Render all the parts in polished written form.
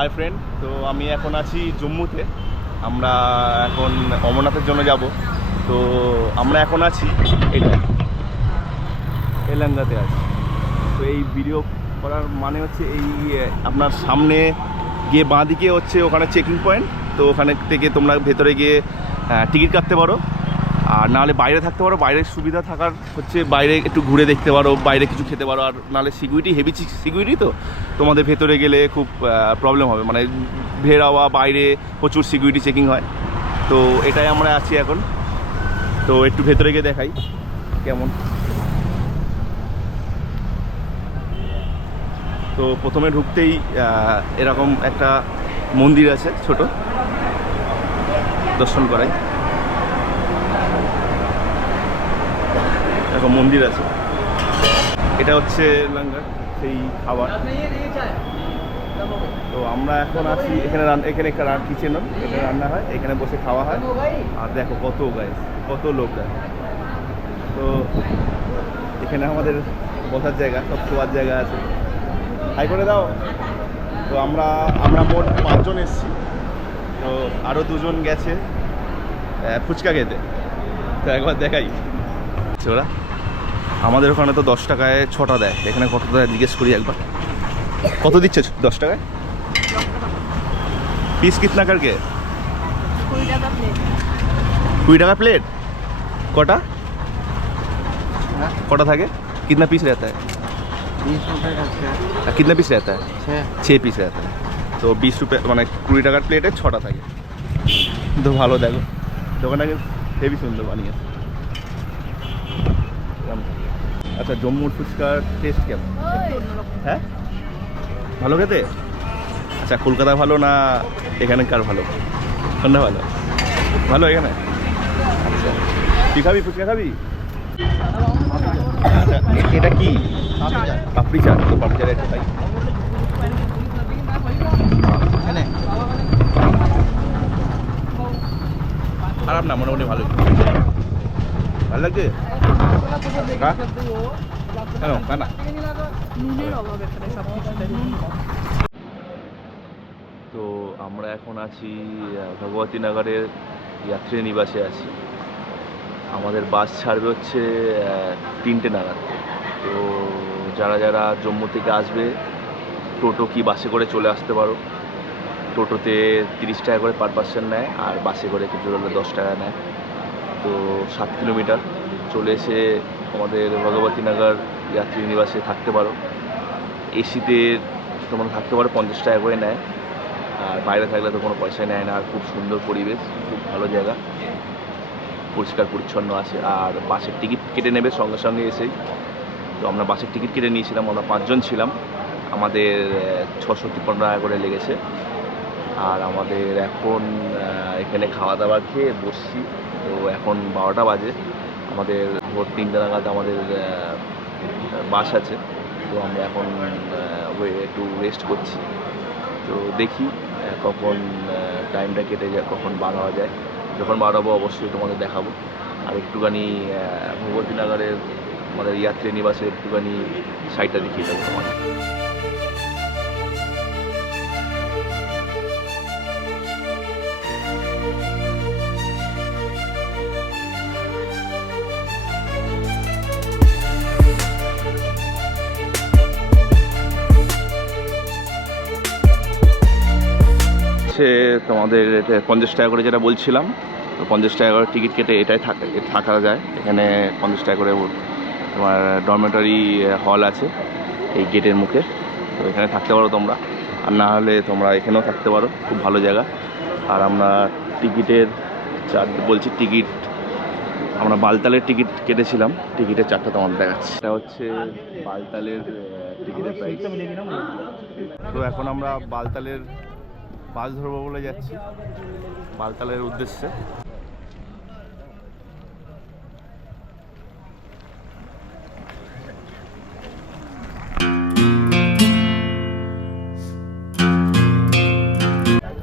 Hi friend, তো আমি এখন আছি জম্মুতে। আমরা এখন অমরনাথের জন্য যাব। তো আমরা এখন আছি এটা এলাঙ্গাতে আছি। তো এই ভিডিও করার মানে হচ্ছে এই আপনার সামনে গিয়ে বাঁ দিকে হচ্ছে ওখানে চেকিং পয়েন্ট। তো ওখানে থেকে তোমরা ভেতরে গিয়ে টিকিট কাটতে পারো, আর নাহলে বাইরে থাকতে পারো। বাইরের সুবিধা থাকার হচ্ছে বাইরে একটু ঘুরে দেখতে পারো, বাইরে কিছু খেতে পারো। আর নাহলে সিকিউরিটি হেভি সিকিউরিটি, তো তোমাদের ভেতরে গেলে খুব প্রবলেম হবে। মানে ভেরাওয়া বাইরে প্রচুর সিকিউরিটি চেকিং হয়। তো এটাই আমরা আছি এখন। তো একটু ভেতরে গিয়ে দেখাই কেমন। তো প্রথমে ঢুকতেই এরকম একটা মন্দির আছে, ছোট, দর্শন করাই। এরকম মন্দির আছে। এটা হচ্ছে লঙ্গর, সেই খাবার। তো আমরা এখন আছি এখানে। এখানে একটা কিচেন, এখানে রান্না হয়, এখানে বসে খাওয়া হয়। আর দেখো কত গাইস, কত লোক। তো এখানে আমাদের বসার জায়গা, সব শোয়ার জায়গা আছে। হাই করে দাও। তো আমরা মোট 5 জন এসেছি। তো আরও 2 জন গেছে ফুচকা খেতে। তো একবার দেখাই ওরা। আমাদের ওখানে তো 10 টাকায় 6টা দেয়, এখানে কত দেয় জিজ্ঞেস করি একবার। কত দিচ্ছে 10 টাকায়? পিস কিতনা করকে? 20 টাকা প্লেট। কটা কটা থাকে? कितना पीस रहता है? 20 रुपये का 6। कितना पीस रहता है? 6 পিস रहता है। তো 20 রুপে মানে 20 টাকার প্লেটে 6টা থাকে। তো ভালো, দেখো দোকানটাকে হেভি সুন্দর বানিয়েছে। আচ্ছা, জম্মুর ফুচকার টেস্ট কেমন? হ্যাঁ, ভালো খেতে? আচ্ছা, কলকাতা ভালো না এখানকার ভালো? কোনটা ভালো? ভালো এখানে। আচ্ছা, তুই খাবি ফুচকা খাবি? আচ্ছা, এটা কি? পাপড়ি চাট। তো পাপড়ি চাট একটা খাই। খারাপ না, মোটামুটি ভালো। ভালো লাগছে? কেন কানা? তো আমরা এখন আছি ভগবতী নগরের যাত্রী নিবাসে আছি। আমাদের বাস ছাড়বে হচ্ছে 3টে নাগাদ। তো যারা যারা জম্মু থেকে আসবে, টোটো কি বাসে করে চলে আসতে পারো। টোটোতে 30 টাকা করে পার পার্সন নেয়, আর বাসে করে কিছু হলে 10 টাকা নেয়। তো 7 কিলোমিটার চলে এসে আমাদের ভগবতী নগর যাত্রী নিবাসে থাকতে পারো। এসিতে তোমরা থাকতে পারো, 50 টাকা করে নেয়। আর বাইরে থাকলে তো কোনো পয়সা নেয় না। আর খুব সুন্দর পরিবেশ, খুব ভালো জায়গা, পরিষ্কার পরিচ্ছন্ন আছে। আর বাসের টিকিট কেটে নেবে সঙ্গে সঙ্গে এসেই। তো আমরা বাসের টিকিট কেটে নিয়েছিলাম, আমরা 5 জন ছিলাম। আমাদের 653 টাকা করে লেগেছে। আর আমাদের এখন এখানে খাওয়া দাওয়া খেয়ে বসছি। তো এখন 12টা বাজে। আমাদের ভোর 3টে নাগাদ আমাদের বাস আছে। তো আমরা এখন একটু রেস্ট করছি। তো দেখি কখন টাইমটা কেটে যায়, কখন বার হওয়া যায়। যখন বার হবো অবশ্যই তোমাদের দেখাবো। আর একটুখানি ভগবতী নগরের আমাদের যাত্রী নিবাসে একটুখানি সাইডটা দেখিয়ে দেবো তোমাদের। তোমাদের 50 টাকা করে যেটা বলছিলাম, তো 50 টাকা করে টিকিট কেটে এটাই থাকা যায়। এখানে 50 টাকা করে তোমার ডরমেটরি হল আছে এই গেটের মুখে। তো এখানে থাকতে পারো তোমরা, আর না হলে তোমরা এখানেও থাকতে পারো। খুব ভালো জায়গা। আর আমরা টিকিটের বলছি, টিকিট আমরা বালতালের টিকিট কেটেছিলাম। টিকিটের চারটা তোমাদের দেখাচ্ছি। এটা হচ্ছে বালতালের টিকিটের প্রাইস। তো এখন আমরা বালতালের বাস ধরবো বলে যাচ্ছি বালতালের উদ্দেশ্যে।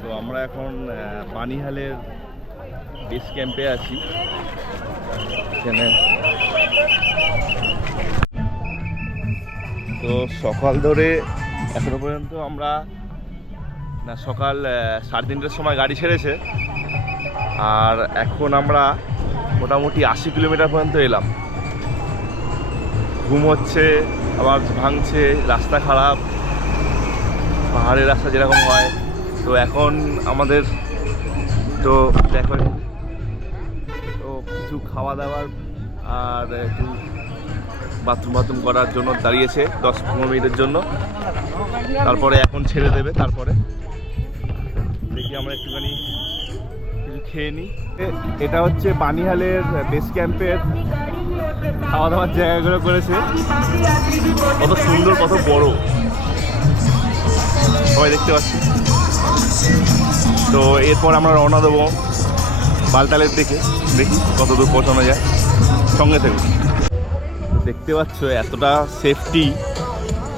তো আমরা এখন বানিহালের বেস ক্যাম্পে আছি। এখানে তো সকাল ধরে এখনো পর্যন্ত আমরা না সকাল 3:30টার সময় গাড়ি ছেড়েছে, আর এখন আমরা মোটামুটি 80 কিলোমিটার পর্যন্ত এলাম। ঘুম হচ্ছে, আবার ভাঙছে, রাস্তা খারাপ, পাহাড়ের রাস্তা যেরকম হয়। তো এখন আমাদের তো দেখো তো কিছু খাওয়া দাওয়ার আর একটু বাথরুম করার জন্য দাঁড়িয়েছে 10-15 মিনিটের জন্য, তারপরে এখন ছেড়ে দেবে। তারপরে দেখি আমরা একটুখানি কিছু খেয়ে নিই। এটা হচ্ছে বানিহালের বেস ক্যাম্পের খাওয়া দাওয়ার জায়গাগুলো করেছে, কত সুন্দর কত বড় সবাই দেখতে পাচ্ছি। তো এরপর আমরা রওনা দেবো বালতালের দিকে, দেখি কত দূর পৌঁছানো যায়, সঙ্গে থেকে। দেখতে পাচ্ছ এতটা সেফটি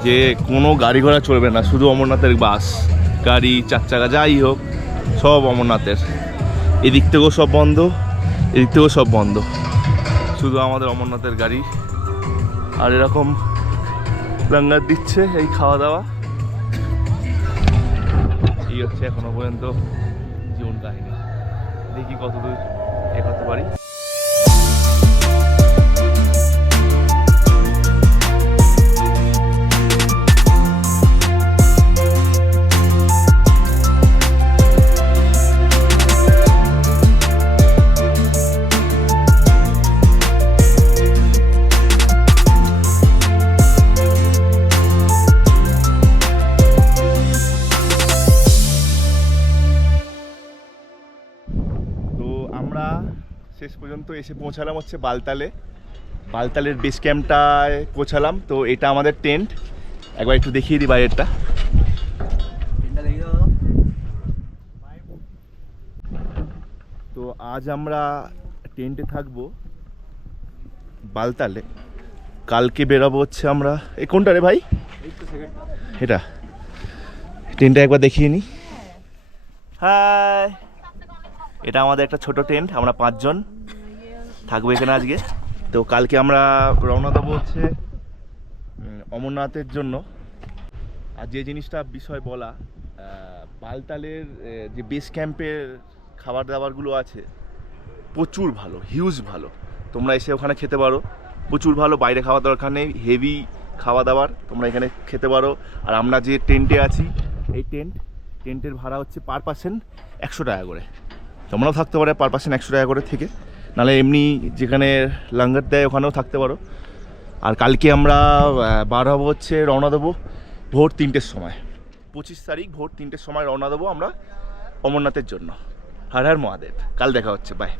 যে কোনো গাড়ি ঘোড়া চলবে না, শুধু অমরনাথের বাস, গাড়ি 4 চাকা যাই হোক সব অমরনাথের। এদিক থেকেও সব বন্ধ, এদিক থেকেও সব বন্ধ, শুধু আমাদের অমরনাথের গাড়ি। আর এরকম লঙ্গার দিচ্ছে, এই খাওয়া দাওয়া, এই হচ্ছে এখনো পর্যন্ত জীবন কাহিনী। দেখি কতদূর এগোতে পারি। আমরা শেষ পর্যন্ত এসে পৌঁছালাম হচ্ছে বালতালের বেস ক্যাম্পটায় পৌঁছালাম। তো এটা আমাদের টেন্ট, একবার একটু দেখিয়ে দিই বাইরেরটা। তো আজ আমরা টেন্টে থাকবো বালতালে, কালকে বেরোবো হচ্ছে আমরা এই কোনটা রে ভাই, এটা টেন্টটা একবার দেখিয়ে নিই। হাই, এটা আমাদের একটা ছোট টেন্ট, আমরা 5 জন থাকবো এখানে আজকে। তো কালকে আমরা রওনা দেবো হচ্ছে অমরনাথের জন্য। আর যে জিনিসটা বিষয় বলা, বালতালের যে বেস ক্যাম্পের খাবার দাবারগুলো আছে প্রচুর ভালো, হিউজ ভালো। তোমরা এসে ওখানে খেতে পারো, প্রচুর ভালো, বাইরে খাওয়া দরকার নেই, হেভি খাওয়া দাবার তোমরা এখানে খেতে পারো। আর আমরা যে টেন্টে আছি, এই টেন্টের ভাড়া হচ্ছে পার পার্সন 100 টাকা করে। তোমরাও থাকতে পারো পার পার্সন 100 টাকা করে থেকে, নাহলে এমনি যেখানে লাঙ্গার দেয় ওখানেও থাকতে পারো। আর কালকে আমরা বার হবো হচ্ছে, রওনা দেবো ভোর 3টের সময়, 25 তারিখ ভোর 3টের সময় রওনা দেবো আমরা অমরনাথের জন্য। হর হর মহাদেব। কাল দেখা হচ্ছে, বাই।